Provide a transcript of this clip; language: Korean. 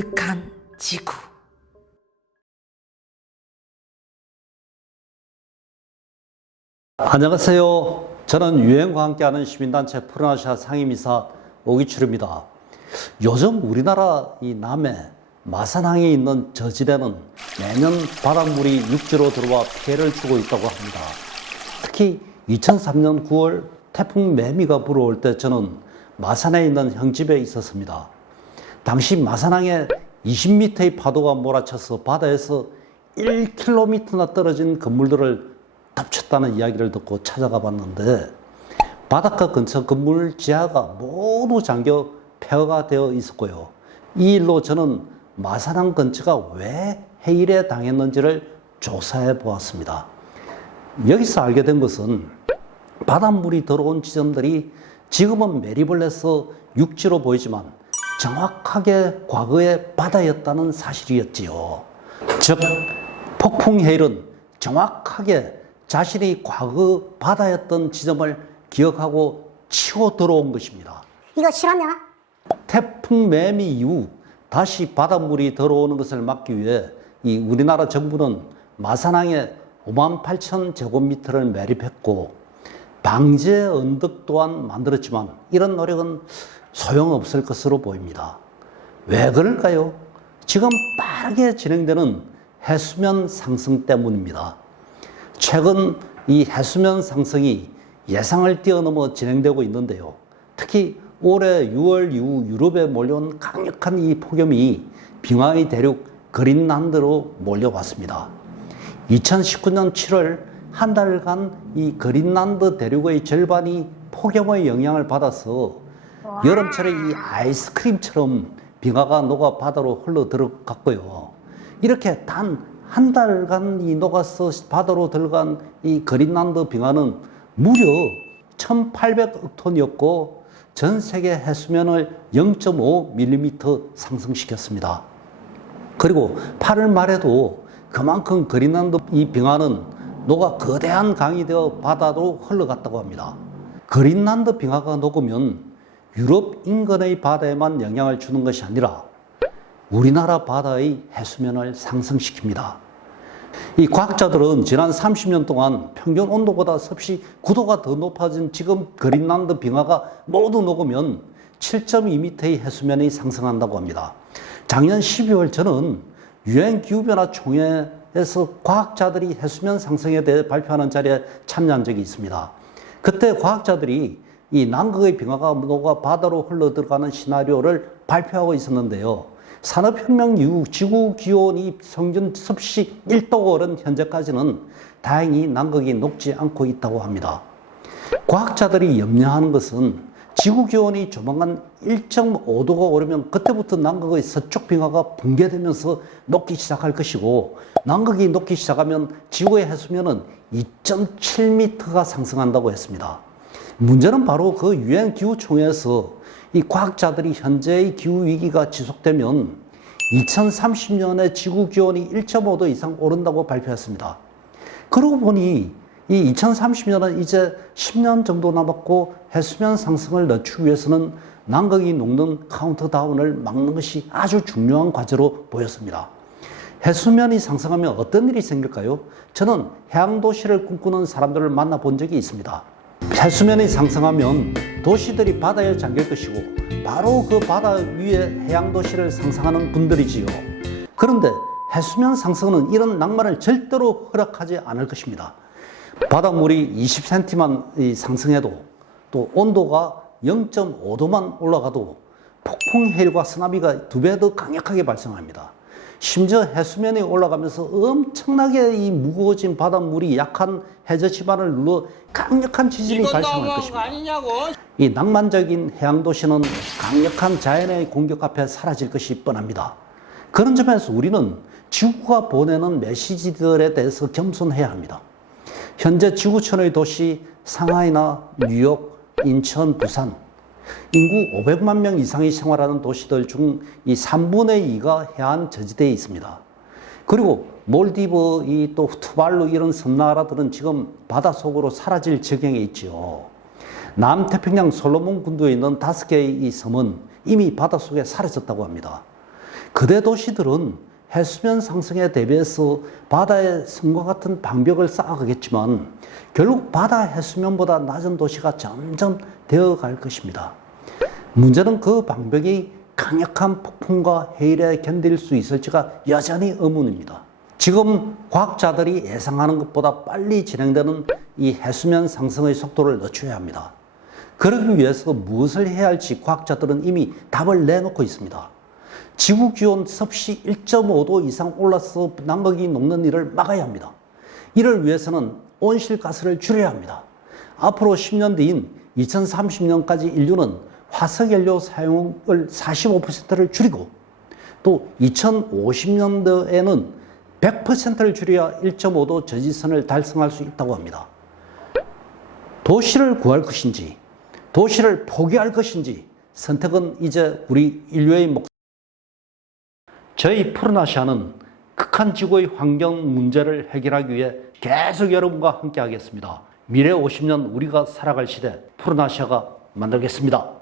극한 지구. 안녕하세요. 저는 유행과 함께하는 시민단체 푸르나시아 상임이사 오기출입니다. 요즘 우리나라 이 남해 마산항에 있는 저지대는 매년 바닷물이 육지로 들어와 피해를 주고 있다고 합니다. 특히 2003년 9월 태풍 매미가 불어올 때 저는 마산에 있는 형집에 있었습니다. 당시 마산항에 20m의 파도가 몰아쳐서 바다에서 1km나 떨어진 건물들을 덮쳤다는 이야기를 듣고 찾아가 봤는데 바닷가 근처 건물 지하가 모두 잠겨 폐허가 되어 있었고요. 이 일로 저는 마산항 근처가 왜 해일에 당했는지를 조사해 보았습니다. 여기서 알게 된 것은 바닷물이 들어온 지점들이 지금은 매립을 해서 육지로 보이지만 정확하게 과거의 바다였다는 사실이었지요. 즉, 폭풍 해일은 정확하게 자신이 과거 바다였던 지점을 기억하고 치고 들어온 것입니다. 이거 실화냐? 태풍 매미 이후 다시 바닷물이 들어오는 것을 막기 위해 이 우리나라 정부는 마산항에 5만 8천 제곱미터를 매립했고 방제 언덕 또한 만들었지만 이런 노력은 소용없을 것으로 보입니다. 왜 그럴까요? 지금 빠르게 진행되는 해수면 상승 때문입니다. 최근 이 해수면 상승이 예상을 뛰어넘어 진행되고 있는데요. 특히 올해 6월 이후 유럽에 몰려온 강력한 이 폭염이 빙하의 대륙 그린란드로 몰려왔습니다. 2019년 7월 한 달간 이 그린란드 대륙의 절반이 폭염의 영향을 받아서 여름철에 이 아이스크림처럼 빙하가 녹아 바다로 흘러 들어갔고요. 이렇게 단 한 달간 이 녹아서 바다로 들어간 이 그린란드 빙하는 무려 1,800억 톤이었고 전 세계 해수면을 0.5mm 상승시켰습니다. 그리고 8월 말에도 그만큼 그린란드 이 빙하는 녹아 거대한 강이 되어 바다로 흘러갔다고 합니다. 그린란드 빙하가 녹으면 유럽 인근의 바다에만 영향을 주는 것이 아니라 우리나라 바다의 해수면을 상승시킵니다. 이 과학자들은 지난 30년 동안 평균 온도보다 섭씨 9도가 더 높아진 지금 그린란드 빙하가 모두 녹으면 7.2m의 해수면이 상승한다고 합니다. 작년 12월 저는 유엔 기후변화 총회 에서 과학자들이 해수면 상승에 대해 발표하는 자리에 참여한 적이 있습니다. 그때 과학자들이 이 남극의 빙하가 녹아 바다로 흘러 들어가는 시나리오를 발표하고 있었는데요. 산업혁명 이후 지구 기온이 평균 섭씨 1도 오른 현재까지는 다행히 남극이 녹지 않고 있다고 합니다. 과학자들이 염려하는 것은 지구 기온이 조만간 1.5도가 오르면 그때부터 남극의 서쪽 빙하가 붕괴되면서 녹기 시작할 것이고 남극이 녹기 시작하면 지구의 해수면은 2.7m가 상승한다고 했습니다. 문제는 바로 그 유엔 기후총회에서 이 과학자들이 현재의 기후 위기가 지속되면 2030년에 지구 기온이 1.5도 이상 오른다고 발표했습니다. 그러고 보니 이 2030년은 이제 10년 정도 남았고 해수면 상승을 늦추기 위해서는 남극이 녹는 카운트다운을 막는 것이 아주 중요한 과제로 보였습니다. 해수면이 상승하면 어떤 일이 생길까요? 저는 해양 도시를 꿈꾸는 사람들을 만나본 적이 있습니다. 해수면이 상승하면 도시들이 바다에 잠길 것이고 바로 그 바다 위에 해양 도시를 상상하는 분들이지요. 그런데 해수면 상승은 이런 낭만을 절대로 허락하지 않을 것입니다. 바닷물이 20cm만 상승해도 또 온도가 0.5도만 올라가도 폭풍 해일과 쓰나미가 두 배 더 강력하게 발생합니다. 심지어 해수면이 올라가면서 엄청나게 이 무거워진 바닷물이 약한 해저 지반을 눌러 강력한 지진이 발생할 것입니다. 아니냐고. 이 낭만적인 해양 도시는 강력한 자연의 공격 앞에 사라질 것이 뻔합니다. 그런 점에서 우리는 지구가 보내는 메시지들에 대해서 겸손해야 합니다. 현재 지구촌의 도시 상하이나 뉴욕, 인천, 부산 인구 500만 명 이상이 생활하는 도시들 중 이 3분의 2가 해안 저지대에 있습니다. 그리고 몰디브, 이 또 투발루 이런 섬나라들은 지금 바닷속으로 사라질 지경에 있지요. 남태평양 솔로몬 군도에 있는 다섯 개의 이 섬은 이미 바닷속에 사라졌다고 합니다. 그대 도시들은 해수면 상승에 대비해서 바다에 섬과 같은 방벽을 쌓아가겠지만 결국 바다 해수면보다 낮은 도시가 점점 되어갈 것입니다. 문제는 그 방벽이 강력한 폭풍과 해일에 견딜 수 있을지가 여전히 의문입니다. 지금 과학자들이 예상하는 것보다 빨리 진행되는 이 해수면 상승의 속도를 늦춰야 합니다. 그러기 위해서 무엇을 해야 할지 과학자들은 이미 답을 내놓고 있습니다. 지구 기온 섭씨 1.5도 이상 올라서 남극이 녹는 일을 막아야 합니다. 이를 위해서는 온실가스를 줄여야 합니다. 앞으로 10년 뒤인 2030년까지 인류는 화석연료 사용을 45%를 줄이고 또 2050년도에는 100%를 줄여야 1.5도 저지선을 달성할 수 있다고 합니다. 도시를 구할 것인지, 도시를 포기할 것인지 선택은 이제 우리 인류의 목. 저희 푸르나시아는 극한 지구의 환경 문제를 해결하기 위해 계속 여러분과 함께 하겠습니다. 미래 50년 우리가 살아갈 시대 푸르나시아가 만들겠습니다.